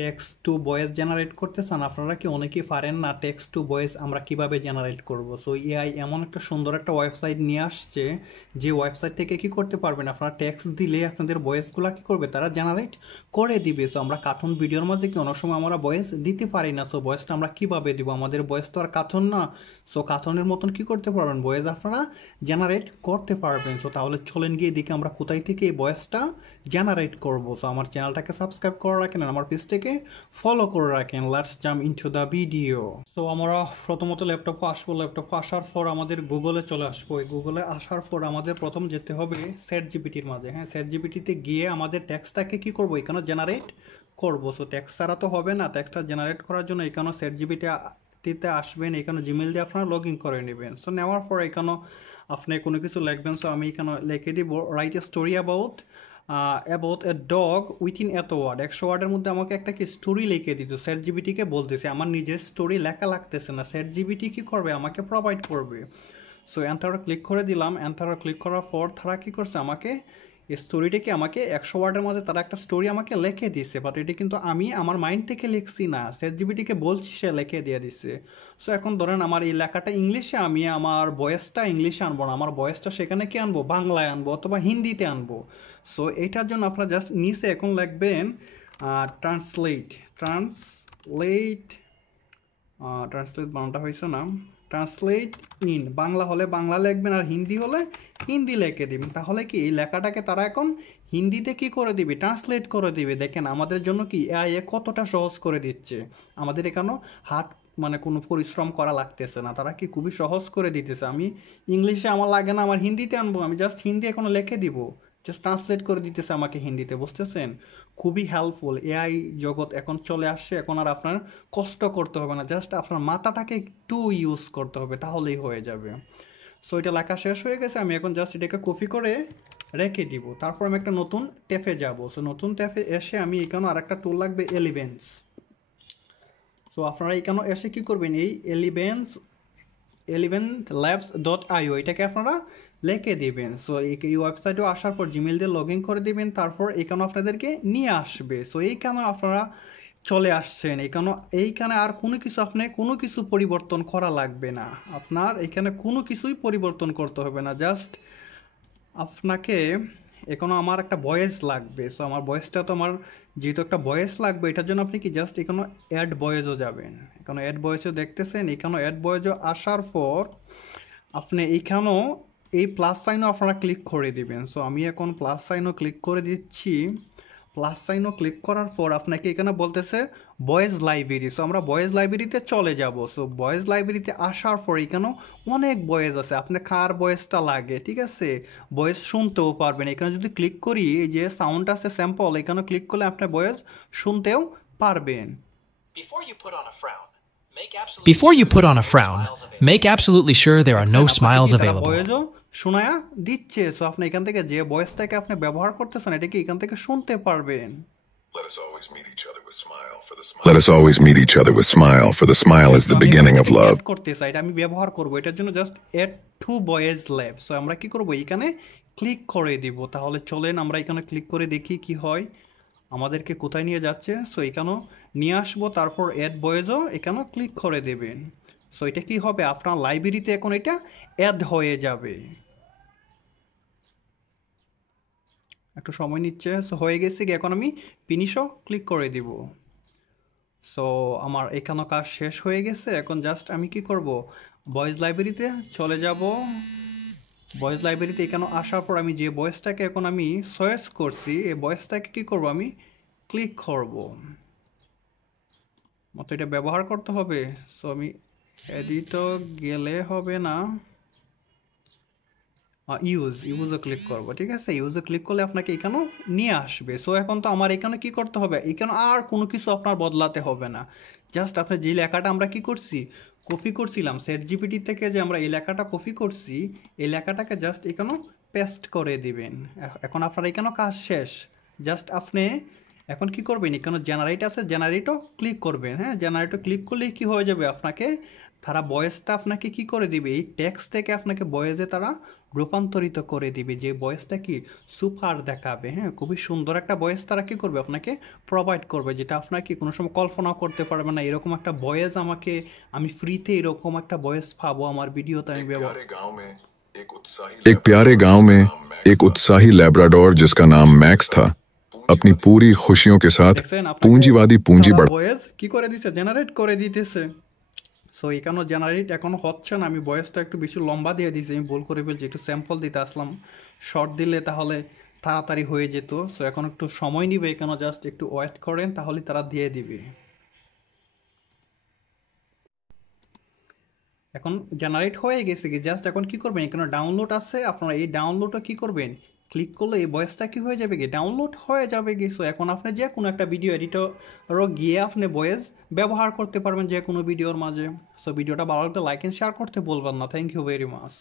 Text to voice generate করতে চান? আপনারা কি অনেকেই পারেন না টেক্সট টু ভয়েস আমরা কিভাবে জেনারেট করব? সো এআই এমন একটা সুন্দর একটা ওয়েবসাইট নিয়ে আসছে, যে ওয়েবসাইট থেকে কি করতে পারবেন, আপনারা টেক্সট দিলে আপনাদের ভয়েসগুলো কি করবে, তারা জেনারেট করে দিবে। সো আমরা কার্টুন ভিডিওর মাঝে কি অনেক সময় আমরা ভয়েস দিতে পারি না, সো ভয়েসটা আমরা কিভাবে দিব? আমাদের ভয়েস তো আর কার্টুন না। সো কার্টুনের মতন কি করতে পারবেন, ভয়েস আপনারা জেনারেট করতে পারবেন। সো তাহলে চলেন গিয়ে দেখি আমরা কোথায় থেকে এই ভয়েসটা জেনারেট করব। সো আমার চ্যানেলটাকে সাবস্ক্রাইব করে রাখেন, আর আমার পেজটাকে ফলো করে রাখেন। Let's jump into the video. So আমরা প্রথমত ল্যাপটপে আসবো। ল্যাপটপে আসার পর আমাদের গুগলে চলে আসবো। এই গুগলে আসার পর আমাদের প্রথম যেতে হবে চ্যাট জিপিটির মাঝে। হ্যাঁ, চ্যাট জিপিটিতে গিয়ে আমাদের টেক্সটটাকে কি করব, এখানে জেনারেট করব। সো টেক্সট ছাড়া তো হবে না, টেক্সটটা জেনারেট করার জন্য এখানে চ্যাট জিপিটিতে আসবেন, এখানে জিমেল দিয়ে আপনারা লগ ইন করে নেবেন। সো নেওয়ার পর এখানে আপনি কোনো কিছু লিখবেন। সো আমি এখানে লিখে দিব write a story about a dog within এত ওয়ার্ড। 100 ওয়ার্ডের মধ্যে আমাকে একটা কি স্টোরি লিখে দিত। চ্যাট জিবিটিকে বলতেছে, আমার নিজের স্টোরি লেখা লাগতেছে না, চ্যাট জিবিটি কী করবে, আমাকে প্রোভাইড করবে। সো এন্টারে ক্লিক করে দিলাম। এন্টারে ক্লিক করার পর তারা কী করছে, আমাকে স্টোরিটাকে আমাকে 100 ওয়ার্ডের মধ্যে তারা একটা স্টোরি আমাকে লিখে দিছে। বাট এটা কিন্তু আমি আমার মাইন্ড থেকে লিখছি না, চ্যাট জিবিটিকে বলছি, সে লিখে দিয়ে দিছে। সো এখন ধরেন আমার এই লেখাটা ইংলিশে, আমি আমার ভয়েসটা ইংলিশে আনবো না, আমার ভয়েসটা সেখানে কি আনবো, বাংলায় আনবো অথবা হিন্দিতে আনবো। সো এইটার জন্য আপনারা জাস্ট নিচে এখন লিখবেন ট্রান্সলেট। ট্রান্সলেট ট্রান্সলেট বানানটা হয়েছে না, ট্রান্সলেট ইন। বাংলা হলে বাংলা লিখবেন, আর হিন্দি হলে হিন্দি লিখে দিবেন। তাহলে কি এই লেখাটাকে তারা এখন হিন্দিতে কি করে দিবে, ট্রান্সলেট করে দিবে। দেখেন আমাদের জন্য কি এআই কতটা সহজ করে দিচ্ছে। আমাদের এখানেও হাত মানে কোনো পরিশ্রম করা লাগতেছে না, তারা কি খুবই সহজ করে দিতেছে। আমি ইংলিশে আমার লাগে না, আমার হিন্দিতে আনবো, আমি জাস্ট হিন্দি এখন লিখে দিব, জাস্ট ট্রান্সলেট করে দিতেছে আমাকে হিন্দিতে, বুঝতেছেন? খুবই হেল্পফুল। এআই জগৎ এখন চলে আসছে, এখন আর আপনার কষ্ট করতে হবে না, জাস্ট আপনার মাথাটাকে একটু ইউজ করতে হবে, তাহলেই হয়ে যাবে। সো এটা লেখা শেষ হয়ে গেছে, আমি এখন জাস্ট এটাকে কপি করে রেখে দিব। তারপর আমি একটা নতুন ট্যাপে যাব। সো নতুন ট্যাপে এসে আমি এখানে আর একটা টুল লাগবে, এলিভেন্স। সো আপনারা এখানে এসে কি করবেন, এই eleventlabs.io এটাকে আপনারা লিখে দিবেন। সো এই ওয়েবসাইটে আসার পর জিমেল দিয়ে লগ ইন করে দিবেন, তারপর এখানে আপনাদেরকে নিয়ে আসবে। সো এইখানে আপনারা চলে আসছেন। এইখানে আর কোনো কিছু, আপনি কোনো কিছু পরিবর্তন করা লাগবে না, আপনার এখানে কোনো কিছুই পরিবর্তন করতে হবে না। জাস্ট আপনাকে এখনও আমার একটা ভয়েস লাগবে। সো আমার ভয়েসটা তো আমার, যেহেতু একটা ভয়েস লাগবে, এটার জন্য আপনি কি জাস্ট এখানে অ্যাড ভয়েসও যাবেন। এখানে অ্যাড ভয়েসও দেখতেছেন, এখানে অ্যাড ভয়েসও আসার পর আপনি এইখানেও এই প্লাস সাইনও আপনারা ক্লিক করে দিবেন। সো আমি এখন প্লাস সাইনও ক্লিক করে দিচ্ছি। প্লাস সাইনও ক্লিক করার পর আপনাকে এখানে বলতেছে ভয়েস লাইব্রেরি। সো আমরা ভয়েস লাইব্রেরিতে চলে যাব। সো ভয়েস লাইব্রেরিতে আসার পর এখানেও অনেক ভয়েস আছে, আপনার কার ভয়েসটা লাগে, ঠিক আছে, ভয়েস শুনতেও পারবেন। এখানে যদি ক্লিক করি, এই যে সাউন্ড আছে স্যাম্পল, এখানে ক্লিক করলে আপনার ভয়েস শুনতেও পারবেন। Before you put on a frown, make absolutely sure there are no smiles available. ভয়েসও শোনায়া দিচ্ছে। সো আপনি এখান থেকে যে ভয়েসটাকে আপনি ব্যবহার করতেছেন, এটাকে এখান থেকে শুনতে পারবেন। Let us always meet each other with smile, for the smile. Let us always meet each other with smile, for the smile is the beginning of love. করতে চাই, এটা আমি ব্যবহার করব, এটার জন্য just add to voice lab. So আমরা কি করব, এখানে ক্লিক করে দিব। তাহলে চলেন আমরা এখানে ক্লিক করে দেখি কি হয়, আমাদেরকে কোথায় নিয়ে যাচ্ছে। সো এখানেও নিয়ে আসবো, তারপর অ্যাড ভয়েসও এখানেও ক্লিক করে দেবেন। সো এটা কি হবে, আপনার লাইব্রেরিতে এখন এটা অ্যাড হয়ে যাবে। একটু সময় নিচ্ছে। সো হয়ে গেছে কি, এখন আমি ফিনিশও ক্লিক করে দিব। সো আমার এখানেও কাজ শেষ হয়ে গেছে। এখন জাস্ট আমি কি করব, ভয়েস লাইব্রেরিতে চলে যাব। ভয়েস লাইব্রেরিতে এখানে আসার পর আমি যে ভয়েসটাকে এখন আমি চয়েস করছি, এই ভয়েসটাকে কি করব, আমি ক্লিক করব। মতো এটা ব্যবহার করতে হবে। সো আমি এডিটও গেলে হবে না, ইউজও ক্লিক করবো, ঠিক আছে। ইউজও ক্লিক করলে আপনাকে এখানেও নিয়ে আসবে। সো এখন তো আমার এখানে কি করতে হবে, এখানে আর কোনো কিছু আপনার বদলাতে হবে না। জাস্ট আপনার যে লেখাটা আমরা কি করছি, কপি করছিলাম চ্যাট জিপিটি থেকে, যে আমরা এই লেখাটা কপি করছি, এই লেখাটাকে জাস্ট এখানেও পেস্ট করে দিবেন। এখন আপনার এখানেও কাজ শেষ। জাস্ট আপনি এখন কি করবেন, এখানে জেনারেট আছে, জেনারেটও ক্লিক করবেন। হ্যাঁ, জেনারেটও ক্লিক করলেই কি হয়ে যাবে, আপনাকে তারা ভয়েসটা আপনাকে কি করে দিবে, এই টেক্সট থেকে আপনাকে ভয়েসে তারা রূপান্তরিত করে দিবে, যে ভয়েসটা কি সুপার দেখাবে। হ্যাঁ, খুবই সুন্দর একটা ভয়েস তারা কি করবে, আপনাকে প্রোভাইড করবে, যেটা আপনার কি কোনো সময় কল্পনাও করতে পারবে না। এরকম একটা ভয়েস আমি ফ্রিতে এরকম একটা ভয়েস পাবো আমার ভিডিওতে আমি ব্যবহার। एक प्यारे गांव में एक उत्साही लैब्राडोर जिसका नाम मैक्स था अपनी पूरी खुशियों के साथ দেখছেন আপনাকে पूंजीवादी पूंजी बढ़ा ভয়েস কি করে দিছে, জেনারেট করে দিতেছে। সো এখানেও জেনারেট এখনো হচ্ছে না, আমি ভয়েসটা একটু বেশি লম্বা দিয়ে দিয়েছি, আমি ভুল করে ফেলছি, একটু স্যাম্পল দিতে আসলাম। শর্ট দিলে তাহলে তাড়াতাড়ি হয়ে যেত। সো এখন একটু সময় নিবে, এখানে জাস্ট একটু ওয়েট করেন, তাহলে তারা দিয়ে দিবে। এখন জেনারেট হয়ে গেছে কি, জাস্ট এখন কি করবেন, এখানে ডাউনলোড আছে, আপনারা এই ডাউনলোডটা কি করবেন, ক্লিক করলে এই ভয়েসটা কি হয়ে যাবে কি, ডাউনলোড হয়ে যাবে কি। সো এখন আপনি যে কোনো একটা ভিডিও এডিটরও গিয়ে আপনি ভয়েস ব্যবহার করতে পারবেন যে কোনো ভিডিওর মাঝে। সো ভিডিওটা ভালো লাগলে লাইক এন্ড শেয়ার করতে বলবেন না। Thank you very much.